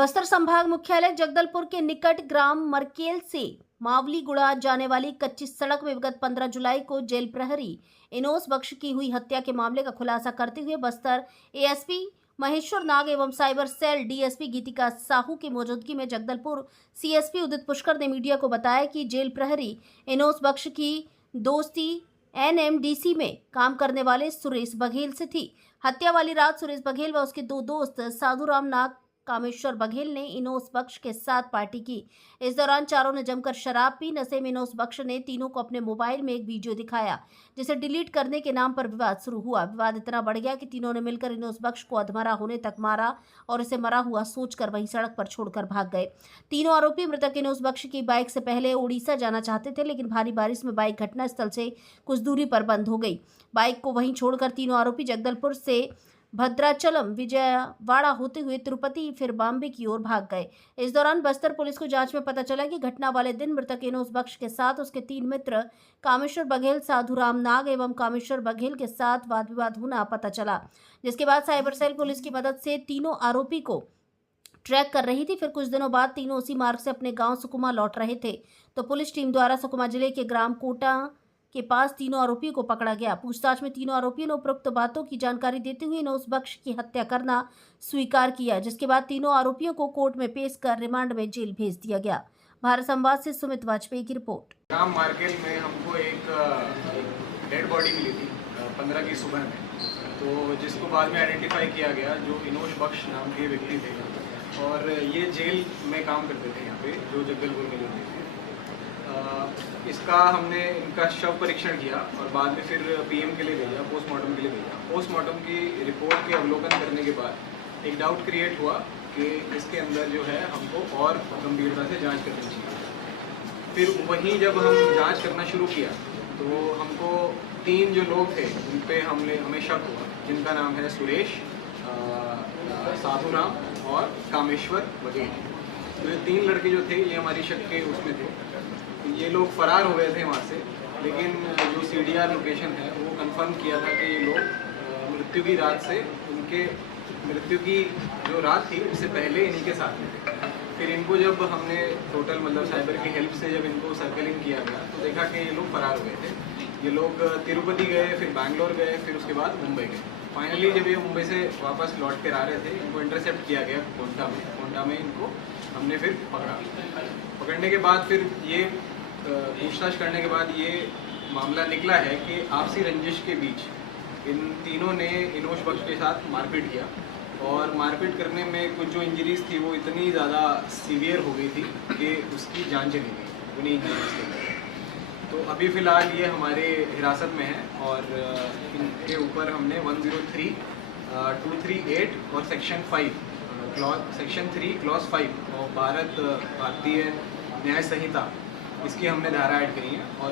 बस्तर संभाग मुख्यालय जगदलपुर के निकट ग्राम मरकेल से मावलीगुड़ा जाने वाली कच्ची सड़क में विगत 15 जुलाई को जेल प्रहरी इनोस बख्श की हुई हत्या के मामले का खुलासा करते हुए बस्तर एएसपी महेश्वर नाग एवं साइबर सेल डीएसपी गीतिका साहू की मौजूदगी में जगदलपुर सीएसपी उदित पुष्कर ने मीडिया को बताया कि जेल प्रहरी इनोस बख्श की दोस्ती एनएमडीसी में काम करने वाले सुरेश बघेल से थी। हत्या वाली रात सुरेश बघेल व उसके दो दोस्त साधुराम नाग कामेश्वर बघेल ने इनोस बख्श के साथ पार्टी की। इस दौरान चारों ने जमकर शराब पी। नशे में इनोस बख्श ने तीनों को अपने मोबाइल में एक वीडियो दिखाया जिसे डिलीट करने के नाम पर विवाद शुरू हुआ। विवाद इतना बढ़ गया कि तीनों ने मिलकर इनोस बख्श को अधमरा होने तक मारा और इसे मरा हुआ सोचकर वहीं सड़क पर छोड़कर भाग गए। तीनों आरोपी मृतक इनोस बख्श की बाइक से पहले उड़ीसा जाना चाहते थे, लेकिन भारी बारिश में बाइक घटनास्थल से कुछ दूरी पर बंद हो गई। बाइक को वहीं छोड़कर तीनों आरोपी जगदलपुर से भद्राचलम विजयवाड़ा होते हुए तिरुपति फिर बॉम्बे की ओर भाग गए। इस दौरान बस्तर पुलिस को जांच में पता चला कि घटना वाले दिन मृतक इनोस बख्श के साथ उसके 3 मित्र कामेश्वर बघेल, साधुराम नाग एवं कामेश्वर बघेल के साथ वाद विवाद होना पता चला, जिसके बाद साइबर सेल पुलिस की मदद से तीनों आरोपी को ट्रैक कर रही थी। फिर कुछ दिनों बाद तीनों उसी मार्ग से अपने गांव सुकुमा लौट रहे थे तो पुलिस टीम द्वारा सुकुमा जिले के ग्राम कोटा के पास तीनों आरोपियों को पकड़ा गया। पूछताछ में तीनों आरोपियों ने उपरोक्त बातों की जानकारी देते हुए इनोस बख्श की हत्या करना स्वीकार किया, जिसके बाद तीनों आरोपियों को कोर्ट में पेश कर रिमांड में जेल भेज दिया गया। भारत संवाद से सुमित वाजपेयी की रिपोर्ट। ग्राम मार्केल में हमको एक डेड बॉडी मिली थी 15 की सुबह में, तो जिसको बाद में आइडेंटिफाई किया गया जो इनोस बख्श नाम के व्यक्ति थे और ये जेल में काम करते थे यहाँ पे जो जगदलपुर में रहते थे। इसका हमने इनका शव परीक्षण किया और बाद में फिर पीएम के लिए भेजा, पोस्टमार्टम के लिए भेजा। पोस्टमार्टम की रिपोर्ट के अवलोकन करने के बाद एक डाउट क्रिएट हुआ कि इसके अंदर जो है हमको और गंभीरता से जांच करनी चाहिए। फिर वहीं जब हम जांच करना शुरू किया तो हमको 3 जो लोग थे उन पे हमें शक हुआ, जिनका नाम है सुरेश, साधुराम और कामेश्वर बघेल। तो ये 3 लड़के जो थे ये हमारी शक के उसमें थे। ये लोग फरार हो गए थे वहाँ से, लेकिन जो सीडीआर लोकेशन है वो कंफर्म किया था कि ये लोग मृत्यु की रात से उनके मृत्यु की जो रात थी उससे पहले इन्हीं के साथ में थे। फिर इनको जब हमने टोटल मतलब साइबर की हेल्प से जब इनको सर्कलिंग किया गया तो देखा कि ये लोग फरार हो गए थे। ये लोग तिरुपति गए, फिर बैंगलोर गए, फिर उसके बाद मुंबई गए। फाइनली जब ये मुंबई से वापस लौट कर आ रहे थे इनको इंटरसेप्ट किया गया कोंटा में इनको हमने फिर पकड़ने के बाद फिर ये पूछताछ करने के बाद ये मामला निकला है कि आपसी रंजिश के बीच इन तीनों ने इनोस बख्श के साथ मारपीट किया और मारपीट करने में कुछ जो इंजरीज थी वो इतनी ज़्यादा सीवियर हो गई थी कि उसकी जान चली गई उन्हीं इंजरीज के अंदर। तो अभी फ़िलहाल ये हमारे हिरासत में है और इनके ऊपर हमने 103, 238 और सेक्शन 3 क्लॉज 5 और भारतीय न्याय संहिता इसकी हमने धारा ऐड करी है। और